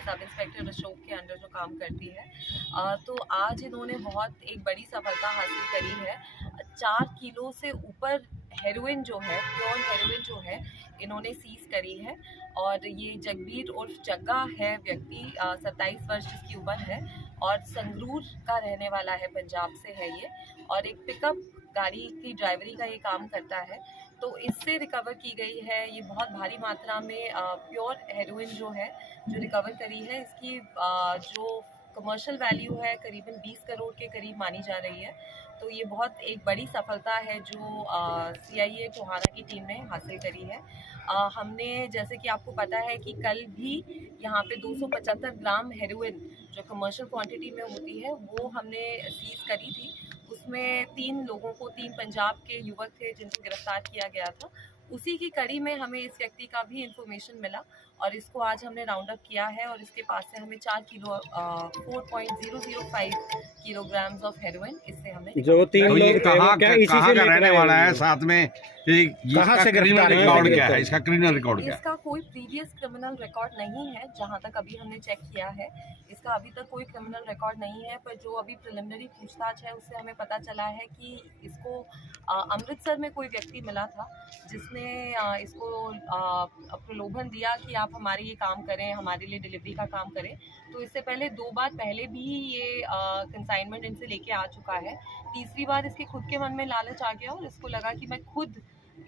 Sub inspector Ashok के under जो काम करती है। तो आज इन्होंने बहुत एक बड़ी सफलता हासिल करी है। 4 किलो से ऊपर हेरोइन जो है, प्योर हेरोइन जो है, इन्होंने सीज करी है। और ये जगबीर उर्फ जग्गा है व्यक्ति, 27 वर्ष जिसकी उम्र है और संगरूर का रहने वाला है, पंजाब से है ये, और एक पिकअप गाड़ी की ड्राइवरी का ये काम करता है। तो इससे रिकवर की गई है ये बहुत भारी मात्रा में प्योर हेरोइन जो है, जो रिकवर करी है। इसकी जो कमर्शियल वैल्यू है करीबन 20 करोड़ के करीब मानी जा रही है। तो ये बहुत एक बड़ी सफलता है जो CIA टोहाना की टीम ने हासिल करी है। हमने, जैसे कि आपको पता है कि कल भी यहाँ पे 275 ग्राम हेरोइन जो कमर्शियल क्वांटिटी में होती है वो हमने सीज करी थी। उसमें 3 लोगों को, 3 पंजाब के युवक थे जिनको गिरफ्तार किया गया था। उसी की कड़ी में हमें इस व्यक्ति का भी इंफॉर्मेशन मिला और इसको आज हमने राउंड अप किया है और इसके पास से हमें 4 किलो 4.005 किलोग्राम्स ऑफ हेरोइन इससे हमने जो 3 तो ये लोग कहाँ का रहने वाला है, साथ में कहाँ से क्रिमिनल रिकॉर्ड क्या है, इसका क्रिमिनल रिकॉर्ड क्या है? इसका कोई प्रीवियस क्रिमिनल रिकॉर्ड नहीं है, जहां तक अभी हमने चेक किया है। इसका अभी तक कोई क्रिमिनल रिकॉर्ड नहीं है, पर जो अभी प्रिलिमिनरी पूछताछ है उससे हमें पता चला है कि इसको अमृतसर में कोई व्यक्ति मिला था जिसने इसको प्रलोभन दिया कि आप हमारे ये काम करें, हमारे लिए डिलीवरी का काम करें। तो इससे पहले 2 बार पहले भी ये कंसाइनमेंट इनसे लेके आ चुका है। तीसरी बार इसके खुद के मन में लालच आ गया और इसको लगा कि मैं खुद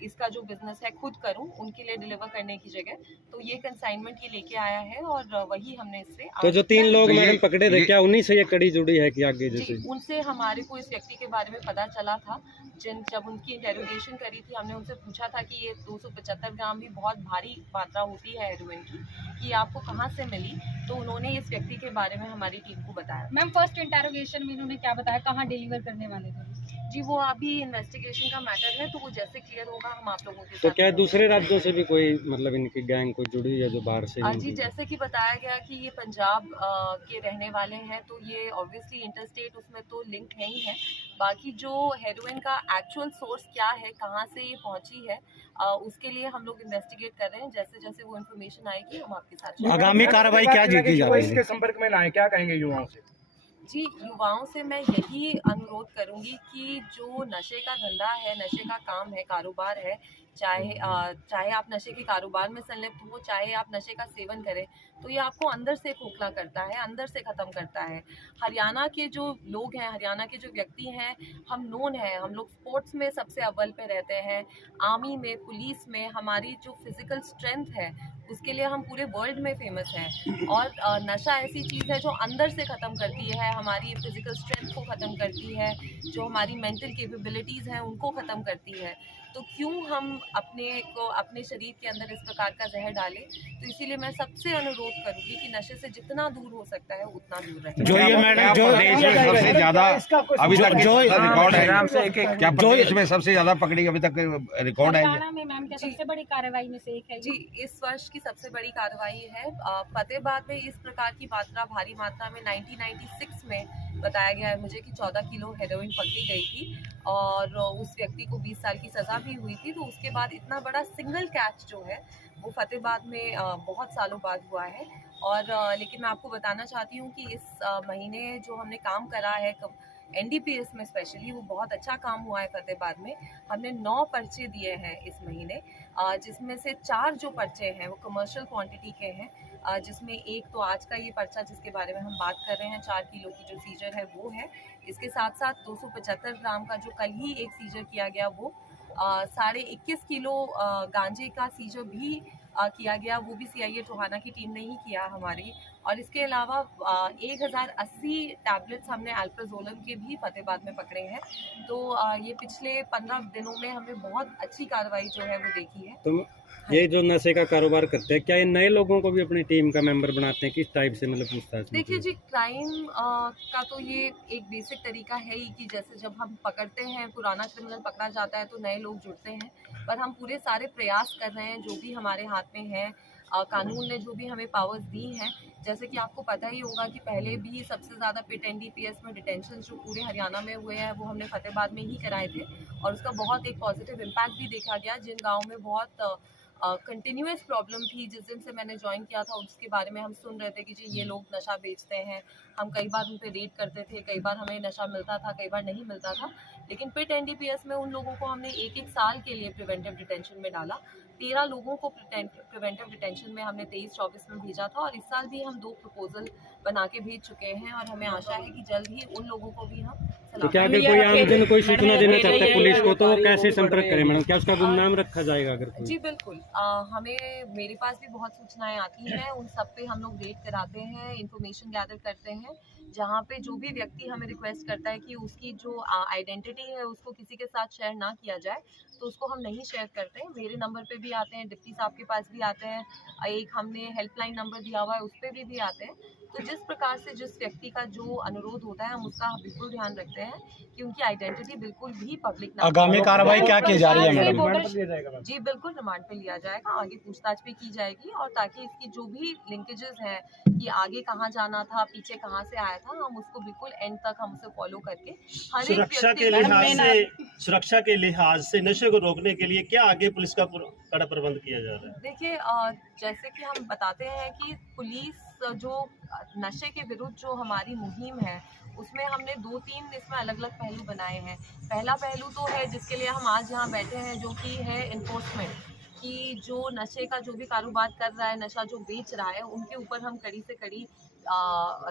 इसका जो बिजनेस है खुद करूं, उनके लिए डिलीवर करने की जगह। तो ये कंसाइनमेंट ये लेके आया है और वही हमने इससे तो जो 3 लोग तो मैडम पकड़े थे, क्या उन्हीं से ये कड़ी जुड़ी है कि आगे जैसे? जी, उनसे हमारे को इस व्यक्ति के बारे में पता चला था। जब उनकी इंटेरोगेशन करी थी, हमने उनसे पूछा था कि ये 275 ग्राम भी बहुत भारी मात्रा होती है हेरोइन की, कि आपको कहाँ से मिली। तो उन्होंने इस व्यक्ति के बारे में हमारी टीम को बताया। मैम, फर्स्ट इंटेरोगेशन में इन्होंने क्या बताया, कहाँ डिलीवर करने वाले थे? जी, वो अभी इन्वेस्टिगेशन का मैटर है, तो वो जैसे क्लियर होगा हम आप लोगों के तो साथ। क्या दूसरे राज्यों से भी कोई मतलब इनकी गैंग कोई जुड़ी है जो बाहर से? जी, जैसे कि बताया गया कि ये पंजाब के रहने वाले हैं, तो ये ऑब्वियसली इंटरस्टेट उसमें तो लिंक है ही है। बाकी जो हेरोइन का एक्चुअल सोर्स क्या है, कहाँ से ये पहुंची है, उसके लिए हम लोग इन्वेस्टिगेट कर रहे हैं। जैसे जैसे वो इन्फॉर्मेशन आएगी हम आपके साथ। आगामी कार्रवाई क्या की जा रही है? इसके संपर्क में लाएं, क्या कहेंगे युवाओं से? जी, युवाओं से मैं यही अनुरोध करूंगी कि जो नशे का धंधा है, नशे का काम है, कारोबार है, चाहे आप नशे के कारोबार में संलिप्त हो, चाहे आप नशे का सेवन करें, तो ये आपको अंदर से खोखला करता है, अंदर से ख़त्म करता है। हरियाणा के जो लोग हैं, हरियाणा के जो व्यक्ति हैं, हम नोन हैं, हम लोग स्पोर्ट्स में सबसे अव्वल पे रहते हैं, आर्मी में, पुलिस में हमारी जो फिज़िकल स्ट्रेंथ है उसके लिए हम पूरे वर्ल्ड में फेमस हैं। और नशा ऐसी चीज़ है जो अंदर से ख़त्म करती है, हमारी फिज़िकल स्ट्रेंथ को ख़त्म करती है, जो हमारी मेंटल कैपेबिलिटीज़ हैं उनको ख़त्म करती है। तो क्यों हम अपने शरीर के अंदर इस प्रकार का जहर डालें? तो इसीलिए मैं सबसे अनुरोध करूंगी कि नशे से जितना दूर हो सकता है उतना दूर रहें। जो ये मैडम जो प्रदेश में सबसे ज्यादा अभी तक जो रिकॉर्ड है, क्या प्रदेश में सबसे ज्यादा पकड़ी अभी तक रिकॉर्ड है? हरियाणा में मैम क्या सबसे बड़ी कार्रवाई में से एक है? जी, इस वर्ष की सबसे बड़ी कार्रवाई है। फतेहाबाद में इस प्रकार की मात्रा, भारी मात्रा में 1996 में बताया गया है मुझे कि 14 किलो हेरोइन पकड़ी गई थी और उस व्यक्ति को 20 साल की सज़ा भी हुई थी। तो उसके बाद इतना बड़ा सिंगल कैच जो है वो फतेहाबाद में बहुत सालों बाद हुआ है। और लेकिन मैं आपको बताना चाहती हूँ कि इस महीने जो हमने काम करा है NDPS में स्पेशली, वो बहुत अच्छा काम हुआ है फतेहाबाद में। हमने 9 पर्चे दिए हैं इस महीने, जिसमें से 4 जो पर्चे हैं वो कमर्शियल क्वांटिटी के हैं, जिसमें एक तो आज का ये पर्चा जिसके बारे में हम बात कर रहे हैं, 4 किलो की जो सीजर है वो है। इसके साथ साथ 275 ग्राम का जो कल ही एक सीजर किया गया वो 21.5 किलो गांजे का सीजर भी किया गया, वो भी CIA टोहाना की टीम ने ही किया हमारी। और इसके अलावा 1080 टैबलेट्स हमने अल्प्राजोलम के भी फतेहाबाद में पकड़े हैं। तो ये पिछले 15 दिनों में हमने बहुत अच्छी कार्रवाई जो है वो देखी है। तो ये जो नशे का कारोबार करते हैं, क्या ये नए लोगों को भी अपनी टीम का मेंबर बनाते हैं? किस टाइप से मतलब पूछताछ? देखिए जी, क्राइम का तो ये एक बेसिक तरीका है ही कि जैसे जब हम पकड़ते हैं, पुराना क्रिमिनल पकड़ा जाता है तो नए लोग जुड़ते हैं। पर हम पूरे सारे प्रयास कर रहे हैं जो भी हमारे हाथ में है। कानून ने जो भी हमें पावर्स दी हैं, जैसे कि आपको पता ही होगा कि पहले भी सबसे ज़्यादा पिट NDPS में डिटेंशन जो पूरे हरियाणा में हुए हैं वो हमने फतेहाबाद में ही कराए थे और उसका बहुत एक पॉजिटिव इम्पैक्ट भी देखा गया। जिन गाँव में बहुत कंटिन्यूस प्रॉब्लम थी। जिस दिन से मैंने ज्वाइन किया था उसके बारे में हम सुन रहे थे कि जी ये लोग नशा बेचते हैं। हम कई बार उन पे रेड करते थे, कई बार हमें नशा मिलता था, कई बार नहीं मिलता था। लेकिन पिट एनडीपीएस में उन लोगों को हमने एक साल के लिए प्रिवेंटिव डिटेंशन में डाला। 13 लोगों को प्रिवेंटिव डिटेंशन में हमने 23-24 में भेजा था, और इस साल भी हम 2 प्रपोजल बना के भेज चुके हैं, और हमें आशा है कि जल्द ही उन लोगों को भी हम तो क्या अगर कोई आमजन कोई सूचना देना चाहता है पुलिस को तो वो कैसे संपर्क करें मैडम? क्या उसका गुमनाम रखा जाएगा अगर कोई? जी बिल्कुल, मेरे पास भी बहुत सूचनाएं आती हैं, उन सब पे हम लोग रेड कराते हैं, इंफॉर्मेशन गैदर करते हैं। जहाँ पे जो भी व्यक्ति हमें रिक्वेस्ट करता है कि उसकी जो आइडेंटिटी है उसको किसी के साथ शेयर ना किया जाए, तो उसको हम नहीं शेयर करते हैं। मेरे नंबर पे भी आते हैं, डिप्टी साहब के पास भी आते हैं, एक हमने हेल्पलाइन नंबर दिया हुआ है उस पर भी आते हैं। तो जिस प्रकार से जिस व्यक्ति का जो अनुरोध होता है हम उसका बिल्कुल ध्यान रखते हैं कि उनकी आइडेंटिटी बिल्कुल भी पब्लिक ना। आगामी कार्रवाई क्या की जा रही है मैडम? जी बिल्कुल, रिमांड पे लिया जाएगा, आगे पूछताछ भी की जाएगी, और ताकि इसकी जो भी लिंकेजेस हैं कि आगे कहाँ जाना था, पीछे कहाँ से आया था, हम उसको बिल्कुल एंड तक हम उसे फॉलो करके हर एक सुरक्षा के लिहाज से नशे को रोकने के लिए क्या आगे पुलिस का कड़ा प्रबंध किया जा रहा है? देखिए, जैसे कि हम बताते हैं कि पुलिस जो नशे के विरुद्ध जो हमारी मुहिम है उसमें हमने 2-3 इसमें अलग अलग पहलू बनाए हैं। पहला पहलू तो है जिसके लिए हम आज यहाँ बैठे हैं, जो कि है इन्फोर्समेंट, कि जो नशे का जो भी कारोबार कर रहा है, नशा जो बेच रहा है, उनके ऊपर हम कड़ी से कड़ी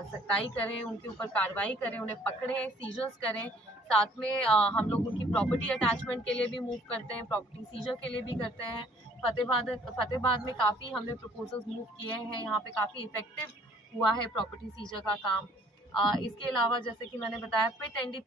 सख्ताई करें, उनके ऊपर कार्रवाई करें, उन्हें पकड़ें, सीजर्स करें। साथ में हम लोग उनकी प्रॉपर्टी अटैचमेंट के लिए भी मूव करते हैं, प्रॉपर्टी सीजर के लिए भी करते हैं। फतेहाबाद में काफ़ी हमने प्रपोजल्स मूव किए हैं, यहाँ पे काफ़ी इफेक्टिव हुआ है प्रॉपर्टी सीजर का काम। इसके अलावा जैसे कि मैंने बताया, पिट एनडीपीएस